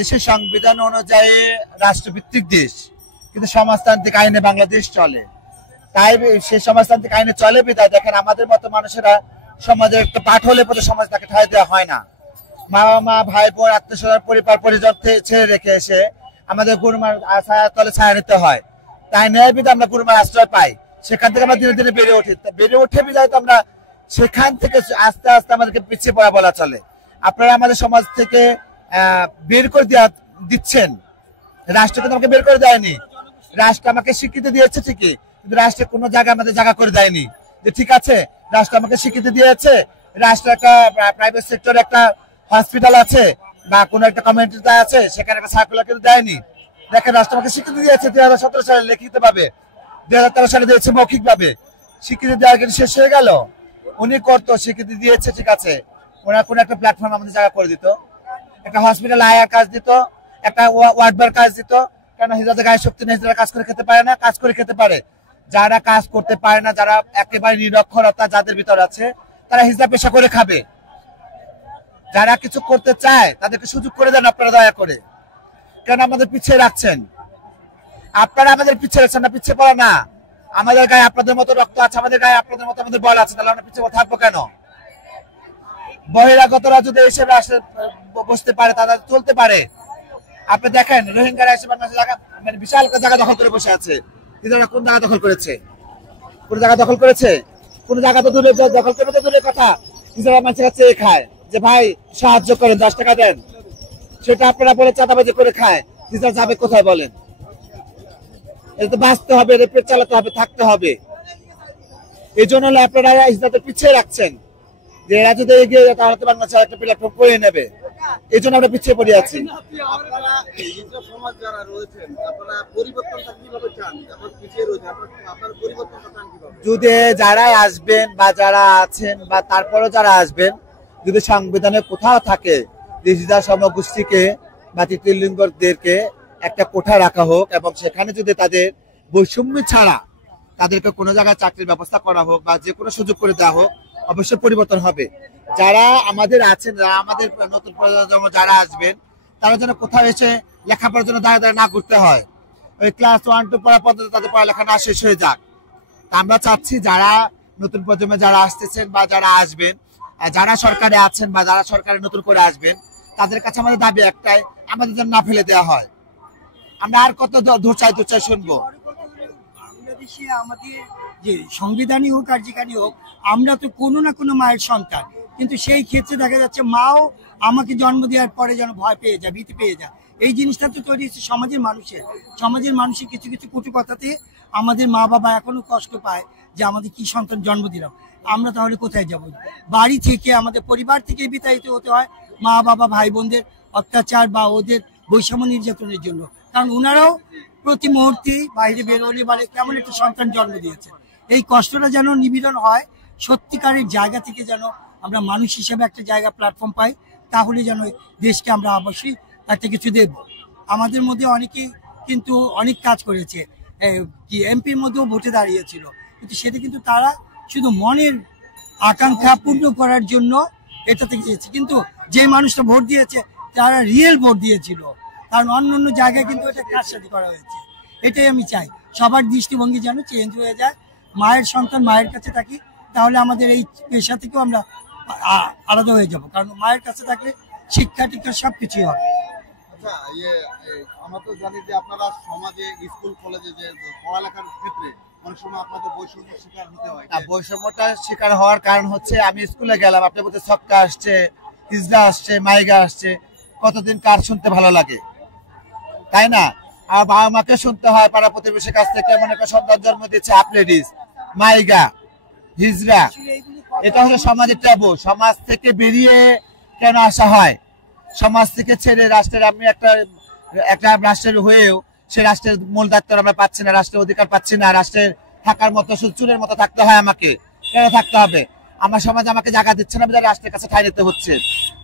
দেশের সংবিধান অনুযায়ী রাষ্ট্রভিত্তিক দেশ, কিন্তু সমাজতান্ত্রিক আইনে বাংলাদেশ চলে। তাই সেই সমাজতান্ত্রিক আইনে চলে বিধায় দেখেন আমাদের মতো মানুষেরা সমাজের একটা পাঠ হলে পরে সমাজ তাকে ঠাঁই দেওয়া হয় না। মা মা ভাই বোন আত্মীয় পরিবার পরিজন ছেড়ে রেখে এসে আমাদের গুরুমার ছায়া তলে ছায়া নিতে হয়। তাই ন্যায় বিধা আমরা গুরুমার আশ্রয় পাই, সেখান থেকে আমরা ধীরে ধীরে বেড়ে ওঠে বিধায় তো আমরা সেখান থেকে আস্তে আস্তে আমাদেরকে পিছিয়ে পড়া বলা চলে। আপনারা আমাদের সমাজ থেকে বের করে দিচ্ছেন, রাষ্ট্র কিন্তু আমাকে বের করে দেয়নি। রাষ্ট্র আমাকে স্বীকৃতি দিয়েছে ঠিকই, কিন্তু রাষ্ট্রের কোনো জায়গা আমাদের জায়গা করে দেয়নি যে ঠিক আছে রাষ্ট্র আমাকে স্বীকৃতি দিয়েছে, রাষ্ট্র একটা প্রাইভেট সেক্টরে একটা হসপিটাল আছে বা কোনো একটা কমিউনিটি আছে, সেখানে একটা সার্কুলার কিন্তু দেয়নি। দেখেন রাষ্ট্র আমাকে স্বীকৃতি দিয়েছে 2017 সালে লিখিত ভাবে, 2013 সালে দিয়েছে মৌখিক ভাবে। স্বীকৃতি দেওয়া কিন্তু শেষ হয়ে গেল। উনি করতো স্বীকৃতি দিয়েছে ঠিক আছে, ওনার কোনো একটা প্ল্যাটফর্ম আমাদের জায়গা করে দিত, একটা হসপিটাল আয়ার কাজ দিত, একটা ওয়ার্ডবার কাজ দিত। কেন হিজড়াদের গায়ে শক্তি নেই, যারা কাজ করে খেতে পারে না? কাজ করে খেতে পারে। যারা কাজ করতে পারে না, যারা একেবারে নিরক্ষরতা যাদের ভিতর আছে, তারা হিজড়া পেশা করে খাবে। যারা কিছু করতে চায় তাদেরকে সুযোগ করে দেন আপনারা দয়া করে। কেন আমাদের পিছিয়ে রাখছেন? আপনারা আমাদের পিছিয়ে রাখছেন না, পিছিয়ে পড়া না। আমাদের গায়ে আপনাদের মতো রক্ত আছে, আমাদের গায়ে আপনাদের মতো আমাদের বল আছে, তাহলে আমরা পিছিয়ে থাকবো কেন? বহিরাগতরা যদি এসে বসতে পারে, তারা চলতে পারে। আপনি দেখেন রোহিঙ্গারা এসে বাংলাদেশের জায়গা, মানে বিশাল জায়গা দখল করে বসে আছে। কিন্তু কোন জায়গা দখল করেছে? কোন জায়গা দখল করেছে? কোন জায়গা তো দূরে দখল করবে তো দূরের কথা, নিজেরা মানুষের কাছে খায় যে ভাই সাহায্য করেন, 10 টাকা দেন, সেটা আপনারা বলে চাঁদাবাজি করে খায়। নিজেরা যাবে কোথায় বলেন? এটা তো বাঁচতে হবে, পেট চালাতে হবে, থাকতে হবে। এই জন্য আপনারা ইসলামকে পিছিয়ে রাখছেন যে এরা যদি এগিয়ে যায় তাহলে তো বাংলাদেশ একটা প্ল্যাটফর্ম করে নেবে। এই জন্য আমরা পিছিয়ে পড়ে আছি। যদি যারা আসবেন বা যারা আছেন বা তারপরে যারা আসবেন, যদি সংবিধানে কোথাও থাকে ডিজিটাল সমগোষ্ঠীকে বা তৃতীয় লিঙ্গদেরকে একটা কোঠা রাখা হোক এবং সেখানে যদি তাদের বৈষম্য ছাড়া তাদেরকে কোনো জায়গায় চাকরির ব্যবস্থা করা হোক বা যে কোনো সুযোগ করে দেওয়া হোক, অবশ্যই পরিবর্তন হবে। যারা আমাদের আছেন, আমাদের নতুন প্রজন্ম যারা আসবেন, তারা যেন কোথাও এসে লেখাপড়ার জন্য দাঁড়িয়ে দাঁড়িয়ে না করতে হয়। ওই ক্লাস 1 2 পড়া পর্যন্ত তাদের পড়ালেখা না শেষ হয়ে যাক। আমরা চাচ্ছি যারা নতুন প্রজন্মে যারা আসতেছেন বা যারা আসবেন, যারা সরকারে আছেন বা যারা সরকারে নতুন করে আসবেন, তাদের কাছে আমাদের দাবি একটাই, আমাদের যেন না ফেলে দেওয়া হয়। আমরা আর কত ধোঁচাই শুনবো? বাংলাদেশে আমাদের যে সংবিধানই হোক আর যেখানে হোক, আমরা তো কোনো না কোনো মায়ের সন্তান, কিন্তু সেই ক্ষেত্রে দেখা যাচ্ছে মাও আমাকে জন্ম দেওয়ার পরে যেন ভয় পেয়ে যায়, ভীতি পেয়ে যায়। এই জিনিসটা তো তৈরি হচ্ছে সমাজের মানুষের কিছু কিছু কটু কথাতে আমাদের মা বাবা এখনো কষ্ট পায় যে আমাদের কি সন্তান জন্ম দিলাম, আমরা তাহলে কোথায় যাব? বাড়ি থেকে আমাদের পরিবার থেকে বিতাড়িত হতে হয় মা বাবা ভাই বোনদের অত্যাচার বা ওদের বৈষম্য নির্যাতনের জন্য। কারণ ওনারাও প্রতি মুহূর্তে বাইরে বেরোলে বলে কেমন একটা সন্তান জন্ম দিয়েছে। এই কষ্টটা যেন নিবেদন হয় সত্যিকারের জায়গা থেকে, যেন আমরা মানুষ হিসেবে একটা জায়গা প্ল্যাটফর্ম পাই, তাহলে যেন দেশকে আমরা অবশ্যই একটা কিছু দেব। আমাদের মধ্যে অনেকেই কিন্তু অনেক কাজ করেছে, কি এমপির মধ্যেও ভোটে দাঁড়িয়েছিল, কিন্তু সেটা কিন্তু তারা শুধু মনের আকাঙ্ক্ষা পূর্ণ করার জন্য এটাতে গিয়েছে। কিন্তু যে মানুষটা ভোট দিয়েছে তারা রিয়েল ভোট দিয়েছিল, কারণ অন্য জায়গায় কিন্তু এটা কারসাজি করা হয়েছে। এটাই আমি চাই, সবার দৃষ্টিভঙ্গি যেন চেঞ্জ হয়ে যায়, মায়ের সন্তান মায়ের কাছে থাকি, তাহলে আমাদের এই পেশা থেকেও আমরা আলাদা হয়ে যাব। কারণ মায়ের কাছে থাকলে শিক্ষা টিক্ষা সবকিছুই হবে। আচ্ছা, আমরা তো জানি যে আপনারা সমাজে স্কুল কলেজে যে পড়ালেখার ক্ষেত্রে অনেক সময় আপনাদের বৈষম্যের শিকার হতে হয়। বৈষম্যটা শিকার হওয়ার কারণ হচ্ছে আমি স্কুলে গেলাম, আপনি বলতে ছক্কা আসছে, হিজড়া আসছে, মাইগা আসছে, কতদিন কার শুনতে ভালো লাগে, তাই না? আর বাবা মাকে শুনতে হয় পাড়া প্রতিবেশীর কাছ থেকে, মনে একটা সন্তান জন্ম দিচ্ছে আপলেডিস, মাইগা, হিজড়া। এটা হচ্ছে সমাজের ট্যাবু। সমাজ থেকে বেরিয়ে কেন আসা হয়? সমাজ থেকে ছেড়ে রাষ্ট্রের, আমি একটা রাষ্ট্রের হয়েও সে রাষ্ট্রের মূল দায়িত্ব আমরা পাচ্ছি না, রাষ্ট্রের অধিকার পাচ্ছি না, রাষ্ট্রের থাকার মতো চুলের মতো থাকতে হয় আমাকে। কেন থাকতে হবে? আমার সমাজ আমাকে জায়গা দিচ্ছে না, রাষ্ট্রের কাছে ঠাঁই নিতে হচ্ছে।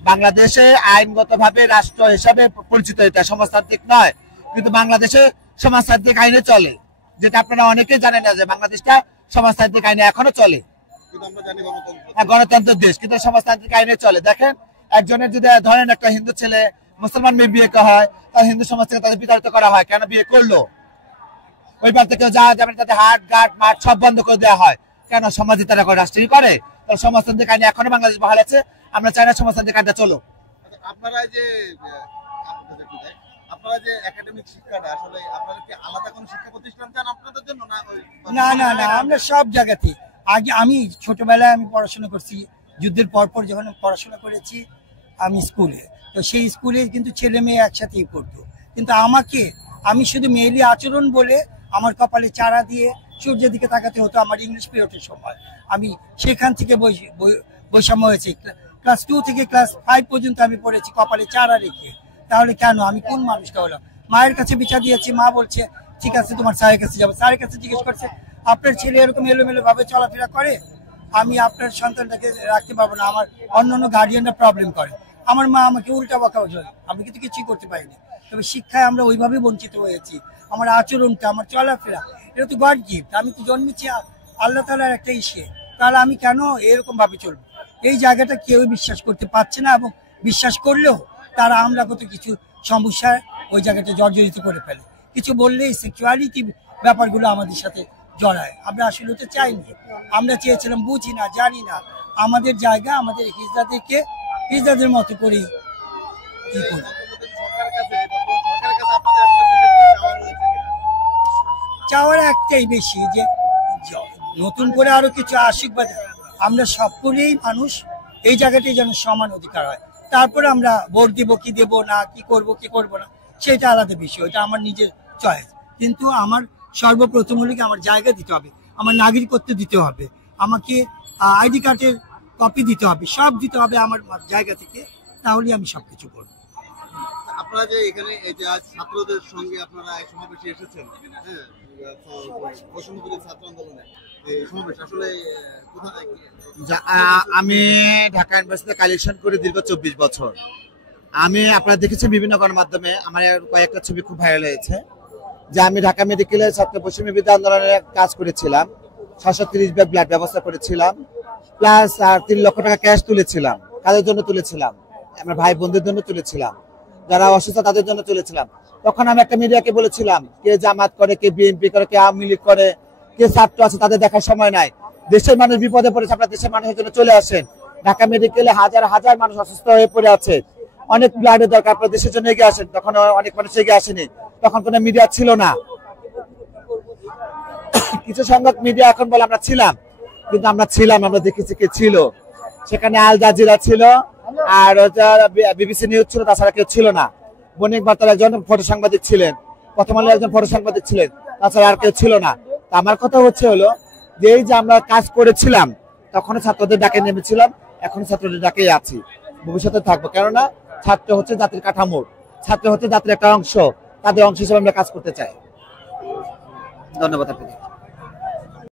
বাংলাদেশে আইনগত ভাবে রাষ্ট্র হিসাবে পরিচিত, এটা সমাজতান্ত্রিক নয়, কিন্তু বাংলাদেশে সমাজতান্ত্রিক আইনে চলে, যেটা আপনারা অনেকেই জানেন না যে বাংলাদেশটা সমাজতান্ত্রিক আইনে এখনো চলে। গণতন্ত্র দেশ, কিন্তু সমাজতান্ত্রিক আইনে চলে। দেখেন একজনের যদি ধরেন একটা হিন্দু ছেলে মুসলমান মেয়ে বিয়ে হয়, তার হিন্দু সমাজ থেকে তাদের বিতাড়িত করা হয়, কেন বিয়ে করলো? ওই বাড়িতে কেউ যাওয়া যাবে না, তাদের হাট ঘাট মাঠ সব বন্ধ করে দেওয়া হয়, কেন? সমাজে তারা করে, রাষ্ট্রই করে। তার সমাজতান্ত্রিক আইন এখনো বাংলাদেশ বহাল আছে, আমরা চাই না সমাজতান্ত্রিক আইনটা চলো। আপনারা যে একাডেমিক শিক্ষাটা আসলে আপনারা কি আলাদা কোনো শিক্ষা প্রতিষ্ঠান চান আপনাদের জন্য? না না না, আমরা সব জায়গাতে। আগে আমি ছোটবেলায় আমি পড়াশোনা করছি, যুদ্ধের পরপর যখন পড়াশোনা করেছি আমি স্কুলে, তো সেই স্কুলে কিন্তু ছেলে মেয়ে একসাথেই পড়তো। কিন্তু আমি শুধু মেয়েলি আচরণ বলে আমার কপালে চারা দিয়ে সূর্যের দিকে তাকাতে হতো আমার ইংলিশ পিরিয়ডের সময়। আমি সেখান থেকে বৈষম্য হয়েছে। ক্লাস 2 থেকে ক্লাস 5 পর্যন্ত আমি পড়েছি কপালে চারা রেখে। তাহলে কেন? আমি কোন মানুষটা হলাম? মায়ের কাছে বিচার দিয়েছি, মা বলছে ঠিক আছে তোমার স্যারের কাছে যাবো। স্যারের কাছে জিজ্ঞেস করছে আপনার ছেলে এরকম এলোমেলো ভাবে চলাফেরা করে, আমি আপনার সন্তানটাকে রাখতে পারবো না, আমার অন্য গার্ডিয়ানরা প্রবলেম করে। আমার মা আমাকে উল্টা বকা বলল, আমি কিন্তু কিছুই করতে পারিনি। তবে শিক্ষায় আমরা ওইভাবে বঞ্চিত হয়েছি। আমার আচরণটা, আমার চলাফেরা, এটা তো গড গিফট। আমি তো জন্মেছি আল্লাহ তাআলার একটা ইসে, তাহলে আমি কেন এরকম ভাবে চলবো? এই জায়গাটা কেউ বিশ্বাস করতে পারছে না, এবং বিশ্বাস করলেও তারা আমরা কত কিছু সমস্যায় ওই জায়গাটা জর্জরিত করে ফেলে। কিছু বললেই সেক্সুয়ালিটি ব্যাপারগুলো আমাদের সাথে জড়ায়। আমরা আসলে তো চাইনি, আমরা চেয়েছিলাম বুঝি না, জানি না, আমাদের জায়গা আমাদের হিজড়াদের মতো করেই কি করি। চাওয়ার একটাই বেশি, যে নতুন করে আরো কিছু আশীর্বাদ, আমরা সকলেই মানুষ, এই জায়গাটাই যেন সমান অধিকার হয়। তারপরে আমরা ভোট দিব কি দেব না, কি করব না, সেটা আলাদা বিষয়, এটা আমার নিজের চয়েস। কিন্তু আমার সর্বপ্রথম হলে কি আমার জায়গা দিতে হবে, আমার নাগরিকত্ব দিতে হবে, আমাকে আইডি কার্ডের কপি দিতে হবে, সব দিতে হবে আমার জায়গা থেকে, তাহলেই আমি সবকিছু করবো। আপনারা যে এখানে এই যে আজ ছাত্রদের সঙ্গে আপনারা এই সমাবেশে এসেছেন, হ্যাঁ, বৈষম্যবিরোধী ছাত্র আন্দোলনে সমাবেশ, আসলে কোথায়? আমি ঢাকা ইউনিভার্সিটিতে কালেকশন করে দীর্ঘ 24 বছর। আমি আপনারা দেখেছেন বিভিন্ন গণমাধ্যমে আমার কয়েকটা ছবি খুব ভাইরাল হয়েছে, যে আমি ঢাকা মেডিকেলের ছাত্র বৈষম্য বিরোধী আন্দোলনের কাজ করেছিলাম, 730 ব্যাগ ব্লাড ব্যবস্থা করেছিলাম, প্লাস 3 লক্ষ টাকা ক্যাশ তুলেছিলাম। কাদের জন্য তুলেছিলাম? আমার ভাই বোনদের জন্য তুলেছিলাম, যারা অসুস্থ তাদের জন্য তুলেছিলাম। তখন আমি একটা মিডিয়াকে বলেছিলাম, কে জামাত করে, কে বিএনপি করে, কে আওয়ামী লীগ করে, কে ছাত্র আছে, তাদের দেখার সময় নাই। দেশের মানুষ বিপদে পড়েছে, আপনারা দেশের মানুষের জন্য চলে আসেন। ঢাকা মেডিকেলে হাজার হাজার মানুষ অসুস্থ হয়ে পড়ে আছে, অনেক ব্লাডের দরকার, আপনারা দেশের জন্য এগিয়ে আসেন। তখন অনেক মানুষ এগিয়ে আসেনি, তখন কোনো মিডিয়া ছিল না। কিছু সংখ্যক মিডিয়া এখন বলে আমরা ছিলাম, কিন্তু আমরা ছিলাম, আমরা দেখেছি কে ছিল সেখানে। আল জাজিরা ছিল, আর বিবিসি নিউজ ছিল, তাছাড়া কেউ ছিল না। বণিক বার্তার একজন ফটো সাংবাদিক ছিলেন, প্রথম আলোর একজন ফটো সাংবাদিক ছিলেন, তাছাড়া আর কেউ ছিল না। আমার কথা হচ্ছে হলো যে এই যে আমরা কাজ করেছিলাম, তখন ছাত্রদের ডাকে নেমেছিলাম, এখন ছাত্রদের ডাকেই আছি, ভবিষ্যতে থাকবো। কেননা ছাত্র হচ্ছে জাতির কাঠামো, ছাত্র হচ্ছে জাতির একটা অংশ, তাদের অংশ হিসেবে আমরা কাজ করতে চাই। ধন্যবাদ আপনাকে।